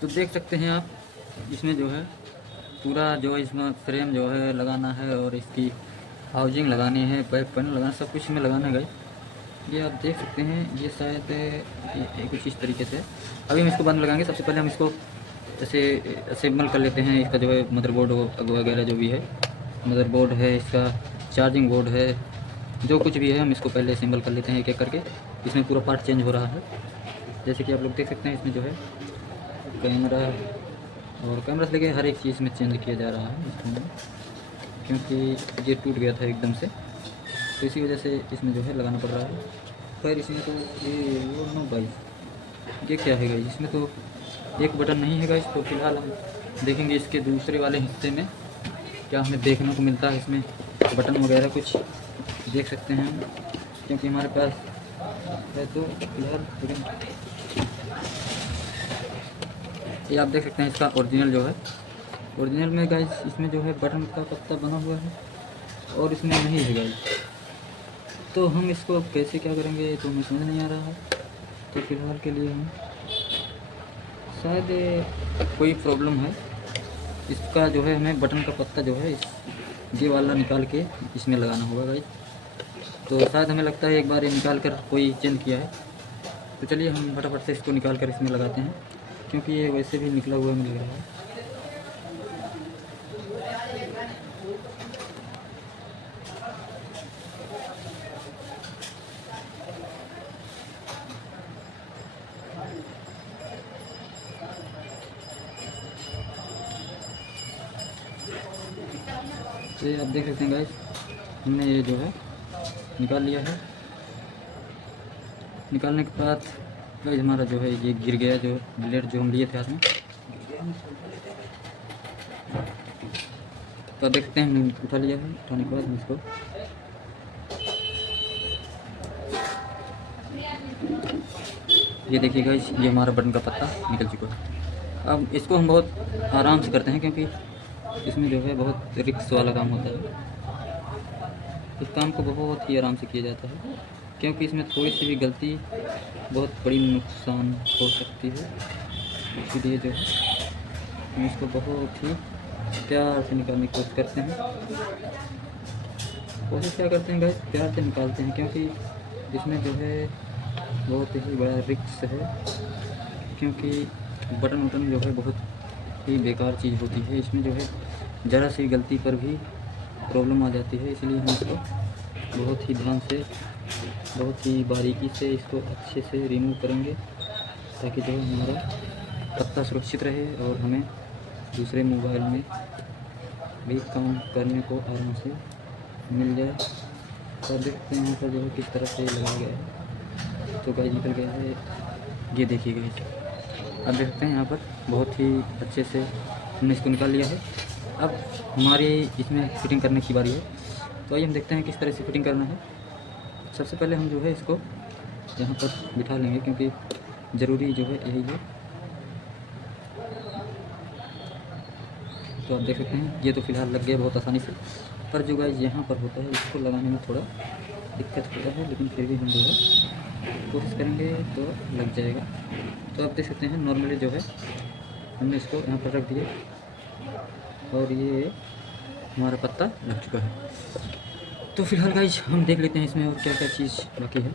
तो देख सकते हैं आप, इसमें जो है पूरा जो इसमें फ्रेम जो है लगाना है और इसकी हाउजिंग लगानी है, बैक पैनल लगाना, सब कुछ इसमें लगाना है गाइस। ये आप देख सकते हैं, ये शायद ये कुछ इस तरीके से। अभी हम इसको बंद लगाएंगे। सबसे पहले हम इसको ऐसे असेंबल कर लेते हैं। इसका जो है मदरबोर्ड वगैरह जो भी है, मदरबोर्ड है, इसका चार्जिंग बोर्ड है, जो कुछ भी है हम इसको पहले असेंबल कर लेते हैं एक एक करके। इसमें पूरा पार्ट चेंज हो रहा है, जैसे कि आप लोग देख सकते हैं। इसमें जो है कैमरा और कैमरा से लेके हर एक चीज़ में चेंज किया जा रहा है इसमें, क्योंकि ये टूट गया था एकदम से, तो इसी वजह से इसमें जो है लगाना पड़ रहा है। खैर इसमें तो ये वो नो भाई, ये क्या है गाइस, इसमें तो एक बटन नहीं है गाइस। तो फिलहाल हम देखेंगे इसके दूसरे वाले हिस्से में क्या हमें देखने को मिलता है। इसमें बटन वगैरह कुछ देख सकते हैं हम, क्योंकि हमारे पास है। तो फिलहाल ये आप देख सकते हैं इसका ओरिजिनल जो है, ओरिजिनल में गाइस इसमें जो है बटन का पत्ता बना हुआ है और इसमें नहीं है गाइस। तो हम इसको अब कैसे क्या करेंगे तो हमें समझ नहीं आ रहा है। तो फिलहाल के लिए हम शायद कोई प्रॉब्लम है इसका, जो है हमें बटन का पत्ता जो है इस ये वाला निकाल के इसमें लगाना होगा गाइस। तो शायद हमें लगता है एक बार ये निकाल कर कोई चेंज किया है। तो चलिए हम फटाफट से इसको निकाल कर इसमें लगाते हैं, क्योंकि ये वैसे भी निकला हुआ मिल रहा है। तो ये आप देख सकते हैं गाइस, हमने ये जो है निकाल लिया है। निकालने के बाद गाइस हमारा जो है ये गिर गया, जो ब्लेड जो हम लिए थे हाथ में। तो आप देख सकते हैं हमने उठा लिया है। उठाने के बाद हम इसको ये देखिए गाइस, ये हमारा बटन का पत्ता निकल चुका है। अब इसको हम बहुत आराम से करते हैं, क्योंकि इसमें जो है बहुत रिक्स वाला काम होता है। इस काम को बहुत ही आराम से किया जाता है, क्योंकि इसमें थोड़ी सी भी गलती बहुत बड़ी नुकसान हो सकती है। इसलिए जो है हम इसको बहुत ही प्यार से निकालने की कोशिश करते हैं। कोशिश क्या करते हैं गाइस, प्यार से निकालते हैं, क्योंकि इसमें जो है बहुत ही बड़ा रिक्स है। क्योंकि बटन वटन जो है बहुत ही बेकार चीज़ होती है। इसमें जो है ज़रा सी गलती पर भी प्रॉब्लम आ जाती है। इसलिए हम इसको बहुत ही ध्यान से, बहुत ही बारीकी से इसको अच्छे से रिमूव करेंगे, ताकि जो हमारा पत्ता सुरक्षित रहे और हमें दूसरे मोबाइल में भी काम करने को आराम से मिल जाए। तो देखते हैं यहाँ पर जो है किस तरह से लगाया गया है। तो गाइस निकल गया है, ये देखिए गाइस, आप देख सकते हैं यहाँ पर बहुत ही अच्छे से हमने इसको निकाल लिया है। अब हमारी इसमें फिटिंग करने की बारी है। तो आइए हम देखते हैं किस तरह से फिटिंग करना है। सबसे पहले हम जो है इसको यहाँ पर बिठा लेंगे, क्योंकि ज़रूरी जो है यही है। तो आप देख सकते हैं ये तो फ़िलहाल लग गया बहुत आसानी से, पर जो गाइस यहाँ पर होता है इसको लगाने में थोड़ा दिक्कत होता है, लेकिन फिर भी हम जो है कोशिश करेंगे तो लग जाएगा। तो आप देख सकते हैं नॉर्मली जो है हमने इसको यहाँ पर रख दिया और ये हमारा पत्ता लग चुका है। तो फिलहाल गाइस हम देख लेते हैं इसमें और क्या क्या चीज़ बाकी है।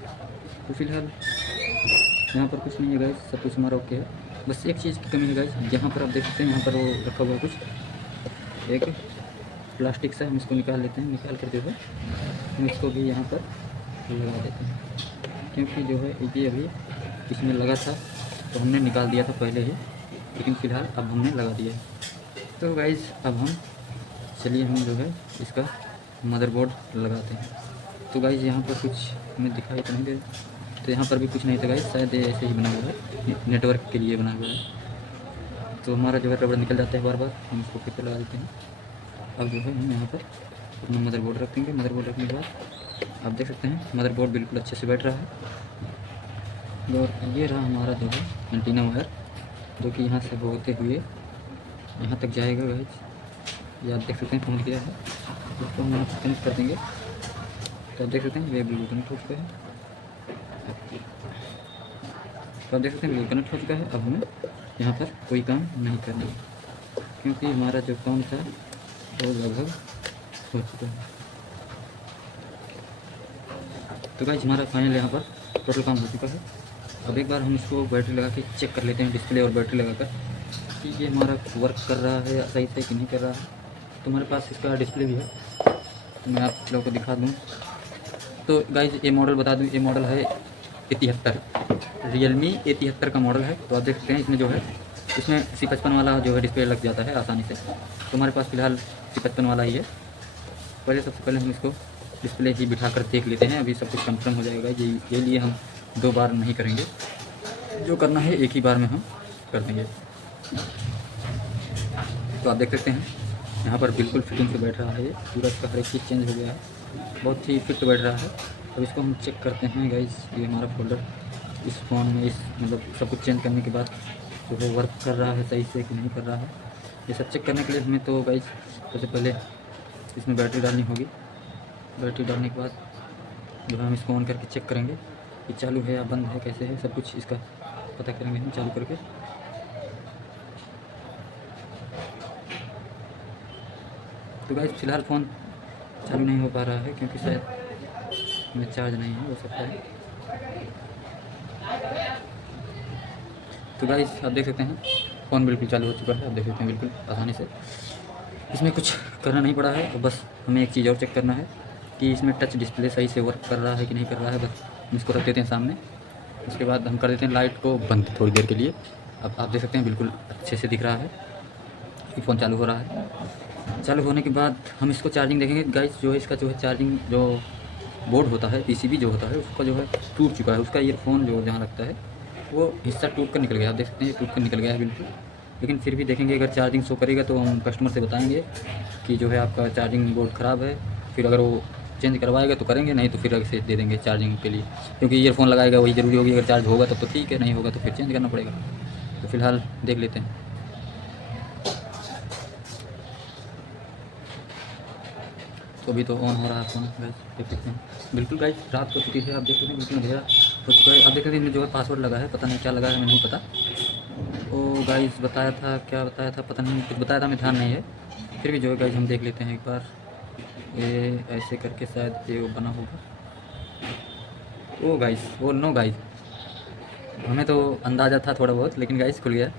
तो फिलहाल यहाँ पर कुछ नहीं है गाइस, सब कुछ हमारा ओके है। बस एक चीज़ की कमी है गाइस, यहाँ पर आप देख सकते हैं यहाँ पर वो रखा हुआ कुछ एक प्लास्टिक से, हम इसको निकाल लेते हैं। निकाल कर जो है हम इसको भी यहाँ पर लगा देते हैं, क्योंकि जो है ये अभी इसमें लगा था तो हमने निकाल दिया था पहले ही, लेकिन फ़िलहाल अब हमने लगा दिया है। तो गाइस अब हम चलिए हम जो है इसका मदरबोर्ड लगाते हैं। तो गाइस यहाँ पर कुछ हमें दिखाई तो नहीं दे रहा, तो यहाँ पर भी कुछ नहीं था गाइस, शायद ये ऐसे ही बना हुआ है, नेटवर्क के लिए बना हुआ है। तो हमारा जो है रबड़ निकल जाता है बार बार, हम इसको फिर से लगा देते हैं। अब जो है हम यहाँ पर अपना मदरबोर्ड रख देंगे। मदरबोर्ड रखने के बाद आप देख सकते हैं मदरबोर्ड बिल्कुल अच्छे से बैठ रहा है। और ये रहा हमारा जो है एंटीना वायर, जो कि यहाँ से होते हुए यहाँ तक जाएगा गाइस। ये आप देख सकते हैं पहुँच गया है। इसको हम यहाँ से कनेक्ट कर देंगे। तो आप देख सकते हैं ये बिल्कुल कनेक्ट हो चुका है। तो आप देख सकते हैं बिल्कुल कनेक्ट हो चुका है। अब हमें यहाँ पर कोई काम नहीं करना, क्योंकि हमारा जो काम था वो लगभग हो चुका है। तो गाइस हमारा फाइनल यहाँ पर टोटल काम हो चुका है। अब एक बार हम इसको बैटरी लगा के चेक कर लेते हैं, डिस्प्ले और बैटरी लगाकर, कि ये हमारा वर्क कर रहा है सही से कि नहीं कर रहा है। तो हमारे पास इसका डिस्प्ले भी है, तो मैं आप लोगों को दिखा दूँ। तो गाइस ये मॉडल बता दूँ, ये मॉडल है A73, Realme A73 का मॉडल है। तो आप देख सकते हैं इसमें जो है, इसमें C55 वाला जो है डिस्प्ले लग जाता है आसानी से। तो हमारे पास फ़िलहाल C55 वाला ही है। पहले सबसे पहले हम इसको डिस्प्ले ही बिठा कर देख लेते हैं, अभी सब कुछ कंफर्म हो जाएगा। ये लिए हम 2 बार नहीं करेंगे, जो करना है एक ही बार में हम कर देंगे। तो आप देख सकते हैं यहाँ पर बिल्कुल फिटिंग से बैठ रहा है, ये पूरा इसका हर एक चीज़ चेंज हो गया है, बहुत ही फिट बैठ रहा है। अब इसको हम चेक करते हैं गाइस, ये हमारा फोल्डर इस फ़ोन में, इस मतलब सब कुछ चेंज करने के बाद जो है वर्क कर रहा है सही से कि नहीं कर रहा है। ये सब चेक करने के लिए हमें तो गाइस सबसे पहले इसमें बैटरी डालनी होगी। बैटरी डालने के बाद जो है हम इसको ऑन करके चेक करेंगे कि चालू है या बंद है, कैसे है, सब कुछ इसका पता करेंगे हम चालू करके। तो गाइस फ़िलहाल फ़ोन चालू नहीं हो पा रहा है, क्योंकि शायद में चार्ज नहीं है, हो सकता है। तो गाइस आप देख सकते हैं फ़ोन बिल्कुल चालू हो चुका है, आप देख सकते हैं बिल्कुल आसानी से। इसमें कुछ करना नहीं पड़ा है, बस हमें एक चीज़ और चेक करना है कि इसमें टच डिस्प्ले सही से वर्क कर रहा है कि नहीं कर रहा है। बस हम इसको रख देते हैं सामने, उसके बाद हम कर देते हैं लाइट को बंद थोड़ी देर के लिए। अब आप देख सकते हैं बिल्कुल अच्छे से दिख रहा है कि फ़ोन चालू हो रहा है। चालू होने के बाद हम इसको चार्जिंग देखेंगे गाइस। जो है इसका जो है चार्जिंग जो बोर्ड होता है, पीसीबी जो होता है, उसका जो है टूट चुका है। उसका ईयरफोन जो जहाँ लगता है वो हिस्सा टूट कर निकल गया, आप देख सकते हैं टूट कर निकल गया है बिल्कुल। लेकिन फिर भी देखेंगे, अगर चार्जिंग शो करेगा तो हम कस्टमर से बताएंगे कि जो है आपका चार्जिंग बोर्ड ख़राब है। फिर अगर वो चेंज करवाएगा तो करेंगे, नहीं तो फिर ऐसे दे देंगे चार्जिंग के लिए, क्योंकि ईयरफोन लगाएगा वही ज़रूरी होगी। अगर चार्ज होगा तब तो ठीक है, नहीं होगा तो फिर चेंज करना पड़ेगा। तो फिलहाल देख लेते हैं। तो अभी तो ऑन हो रहा है फ़ोन गाइस, देख सकते हैं बिल्कुल गाइस रात हो चुकी है, आप देख सकते हैं बिल्कुल अंधेरा हो चुका है। आप देख सकते हैं इसमें जो है पासवर्ड लगा है, पता नहीं क्या लगा है, मैं नहीं पता। वो गाइस बताया था, क्या बताया था पता नहीं, कुछ बताया था, मैं ध्यान नहीं है। फिर भी जो है गाइस हम देख लेते हैं एक बार, ये ऐसे करके शायद ये वो बना होगा। ओ गाइस, वो नो गाइस, हमें तो अंदाज़ा था थोड़ा बहुत, लेकिन गाइस खुल गया,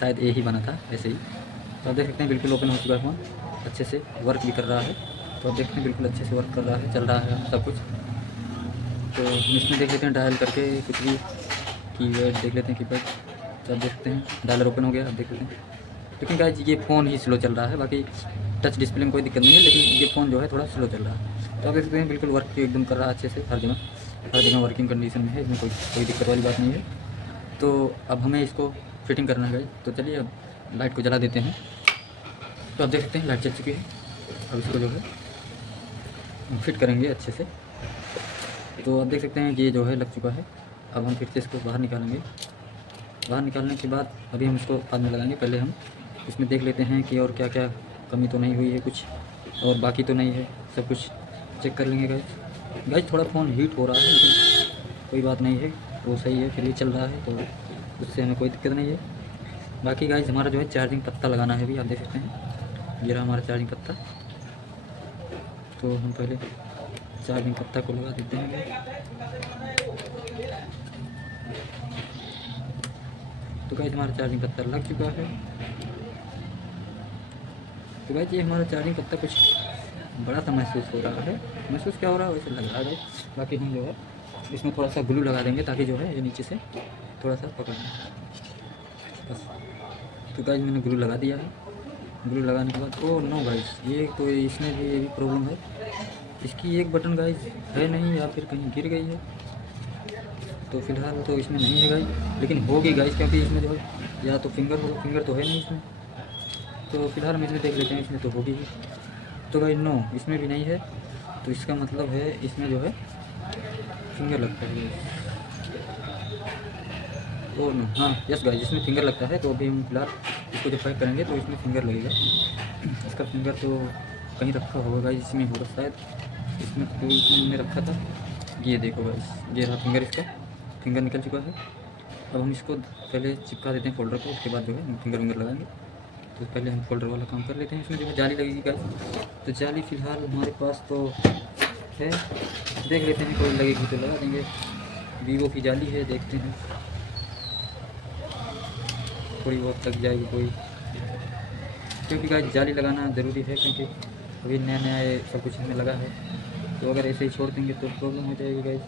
शायद ये ही बना था ऐसे ही। तो आप देख सकते हैं बिल्कुल ओपन हो चुका है फ़ोन, अच्छे से वर्क भी कर रहा है। तो आप देखते हैं बिल्कुल अच्छे से वर्क कर रहा है, चल रहा है सब कुछ। तो हम इसमें देख लेते हैं डायल करके कुछ भी कीवर्ड देख लेते हैं, कीपैड। तो आप देख सकते हैं डायलर ओपन हो गया, आप देख लेते हैं। लेकिन गाइस ये फ़ोन ही स्लो चल रहा है, बाकी टच डिस्प्ले में कोई दिक्कत नहीं है, लेकिन ये फ़ोन जो है थोड़ा स्लो चल रहा है। तो आप देख सकते हैं बिल्कुल वर्क एकदम कर रहा है अच्छे से, हर जगह वर्किंग कंडीशन में है, इसमें कोई दिक्कत वाली बात नहीं है। तो अब हमें इसको फिटिंग करना है गाइस। तो चलिए अब लाइट को जला देते हैं। तो आप देख सकते हैं लाइट चल चुकी है, अब इसको जो है फिट करेंगे अच्छे से। तो आप देख सकते हैं कि ये जो है लग चुका है। अब हम फिर से इसको बाहर निकालेंगे। बाहर निकालने के बाद अभी हम इसको बाद में लगाएंगे, पहले हम इसमें देख लेते हैं कि और क्या क्या कमी तो नहीं हुई है कुछ, और बाकी तो नहीं है, सब कुछ चेक कर लेंगे गाइस। थोड़ा फ़ोन हीट हो रहा है, लेकिन कोई बात नहीं है, वो सही है, फिर भी चल रहा है, तो उससे हमें कोई दिक्कत नहीं है। बाकी गाइस हमारा जो है चार्जिंग पत्ता लगाना है, भी आप देख सकते हैं ये रहा हमारा चार्जिंग पत्ता। तो हम पहले चार्जिंग पत्ता को लगा देते हैं। तो गाइस हमारा चार्जिंग पत्ता लग चुका है। तो गाइस ये हमारा चार्जिंग पत्ता कुछ बड़ा सा महसूस हो रहा है, महसूस क्या हो रहा है वैसे लग रहा है गाइस। बाकी हम जो है इसमें थोड़ा सा ग्लू लगा देंगे, ताकि जो है ये नीचे से थोड़ा सा पकड़ लें बस। तो गाइस मैंने ग्लू लगा दिया है। ग्लू लगाने के बाद ओ नो गाइस, ये तो इसमें भी ये भी प्रॉब्लम है, इसकी एक बटन गाइस है नहीं, या फिर कहीं गिर गई है। तो फिलहाल तो इसमें नहीं है गाइस, लेकिन होगी गाइस, क्योंकि इसमें जो है या तो फिंगर होगा, फिंगर तो है नहीं इसमें। तो फिलहाल हम इसमें देख लेते हैं, इसमें तो होगी ही। तो गाइस नो, इसमें भी नहीं है, तो इसका मतलब है इसमें जो है फिंगर लगता है। ओ नो, हाँ यस गाइस, इसमें फिंगर लगता है। तो अभी हम फिलहाल इसको जब पैक करेंगे तो इसमें फिंगर लगेगा। इसका फिंगर तो कहीं रखा होगा गाइस, इसमें होगा शायद, इसमें कोई मैंने रखा था। ये देखो गाइस, ये रहा फिंगर, इसका फिंगर निकल चुका है। अब हम इसको पहले चिपका देते हैं फोल्डर को, उसके बाद जो है फिंगर विंगर लगाएंगे। तो पहले हम फोल्डर वाला काम कर लेते हैं। इसमें जो है जाली लगेगी गाइस, तो जाली फ़िलहाल हमारे पास तो है, देख लेते हैं कोई लगेगी तो लगा देंगे। वीवो की जाली है, देखते हैं थोड़ी बहुत लग जाएगी कोई, क्योंकि गाइस जाली लगाना ज़रूरी है, क्योंकि अभी नया नया ये सब कुछ इसमें लगा है। तो अगर ऐसे ही छोड़ देंगे तो प्रॉब्लम हो जाएगी गाइस।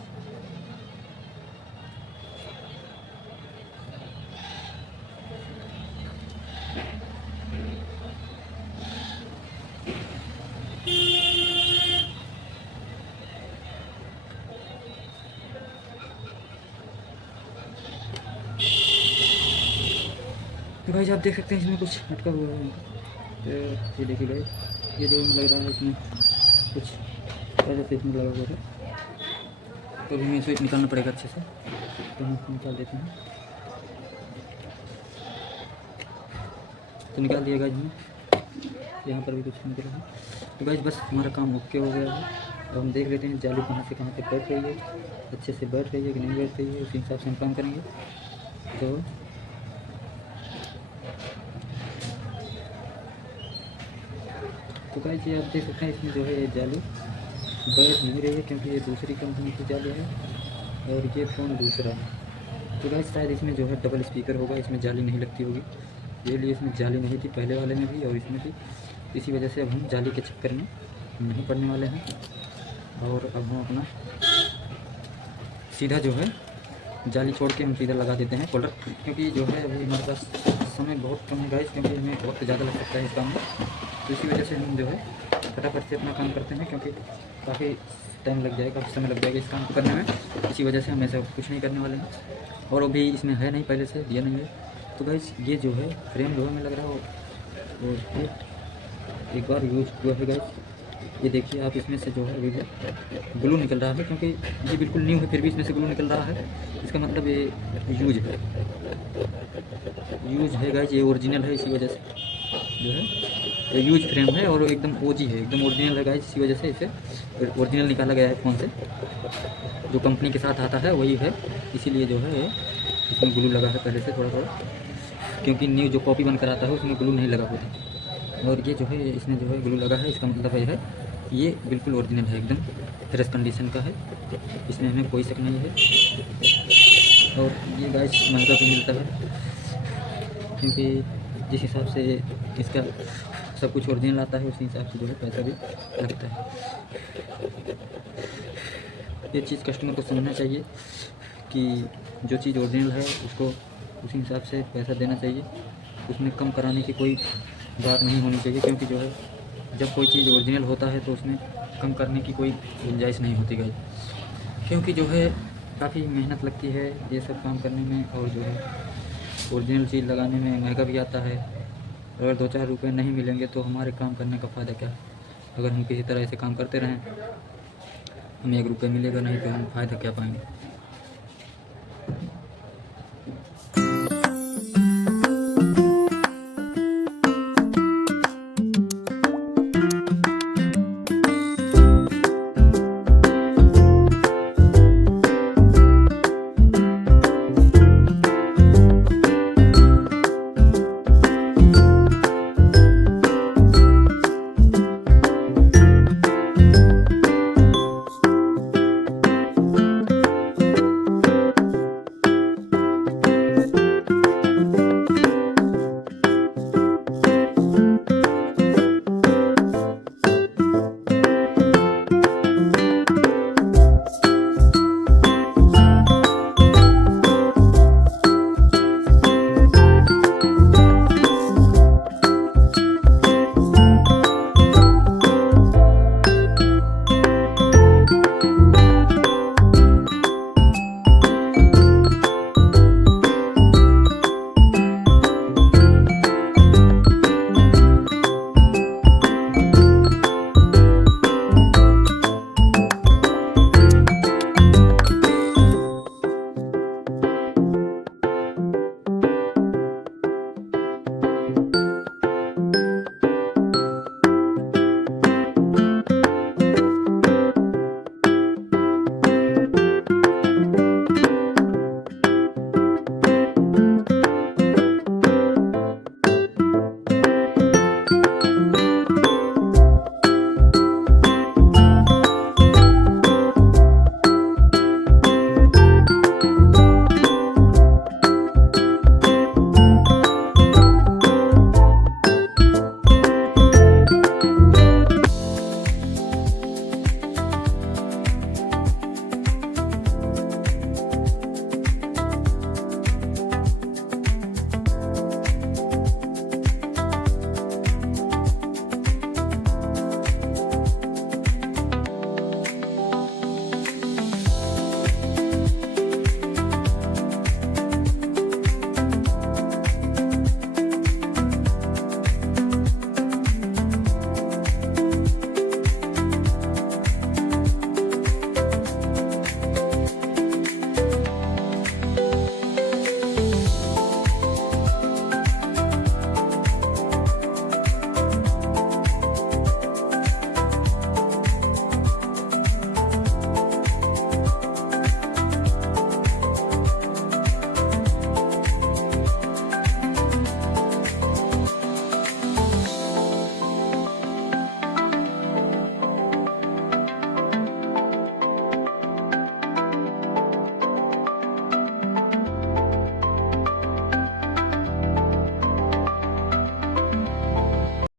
तो गाइस आप देख सकते हैं इसमें कुछ अटका हुआ है। तो ये देखिए गाइस, ये जो लग रहा है इसमें कुछ पहले से इसमें लगा हुआ है, तो अभी हमें इसे निकालना पड़ेगा अच्छे से। तो हम निकाल देते हैं, तो निकाल दिया गाइस हमने। यहाँ पर भी कुछ निकला है। तो गाइस बस हमारा काम ओके हो गया है। अब हम देख लेते हैं जाली कहाँ से कहाँ तक बैठ रही है, अच्छे से बैठ रही है कि नहीं बैठ रही है, उसी हिसाब से हम काम करेंगे। तो गाइस ये आप देख सकते हैं इसमें जो है ये जाली बैठ नहीं रही है, क्योंकि ये दूसरी कंपनी की जाली है और ये फ़ोन दूसरा है। तो गाइस शायद इसमें जो है डबल स्पीकर होगा, इसमें जाली नहीं लगती होगी, ये लिए इसमें जाली नहीं थी पहले वाले में भी और इसमें भी। इसी वजह से अब हम जाली के चक्कर में नहीं पड़ने वाले हैं, और अब हम अपना सीधा जो है जाली छोड़ के हम सीधा लगा देते हैं फोल्डर, क्योंकि जो है अभी हमारे पास समय बहुत कम है गाइस, क्योंकि हमें वक्त ज़्यादा लग सकता है इस काम में। तो इसी वजह से हम जो है फटाफट से अपना काम करते हैं, क्योंकि काफ़ी टाइम लग जाएगा, काफ़ी समय लग जाएगा इस काम को करने में। इसी वजह से हम ऐसा कुछ नहीं करने वाले हैं, और अभी इसमें है नहीं, पहले से दिया नहीं है। तो गाइस ये जो है फ्रेम जो हमें लग रहा है वो एक बार यूज हुआ है गाइस। ये देखिए आप, इसमें से जो है अभी ग्लू निकल रहा है, क्योंकि ये बिल्कुल न्यू है फिर भी इसमें से ग्लू निकल रहा है। इसका मतलब ये यूज है गाइस, ये ओरिजिनल है। इसी वजह से जो है ये यूज फ्रेम है और एकदम ओजी है, एकदम ओरिजिनल है गाइस। इसी वजह से इसे ओरिजिनल निकाला गया है फ़ोन से, जो कंपनी के साथ आता है वही है। इसीलिए जो है इसमें ग्लू लगा है पहले से थोड़ा थोड़ा, क्योंकि न्यू जो कॉपी बनकर आता है उसमें ग्लू नहीं लगा होता। और ये जो है इसमें जो है ग्लू लगा है, इसका मतलब ये है ये बिल्कुल ओरिजिनल है, एकदम फ्रेश कंडीशन का है, इसमें हमें कोई शक नहीं है। और ये गाइस महंगा भी मिलता है, क्योंकि जिस हिसाब से इसका सब कुछ ओरिजिनल आता है उसी हिसाब से जो है पैसा भी लगता है। ये चीज़ कस्टमर को समझना चाहिए कि जो चीज़ ओरिजिनल है उसको उसी हिसाब से पैसा देना चाहिए, उसमें कम कराने की कोई बात नहीं होनी चाहिए, क्योंकि जो है जब कोई चीज़ ओरिजिनल होता है तो उसमें कम करने की कोई गुंजाइश नहीं होती गाइस, क्योंकि जो है काफ़ी मेहनत लगती है ये सब काम करने में, और जो है ओरिजिनल चीज़ लगाने में महंगा भी आता है। अगर 2-4 रुपये नहीं मिलेंगे तो हमारे काम करने का फ़ायदा क्या है। अगर हम किसी तरह ऐसे काम करते रहें, हमें 1 रुपये मिलेगा नहीं तो हम फ़ायदा क्या पाएंगे।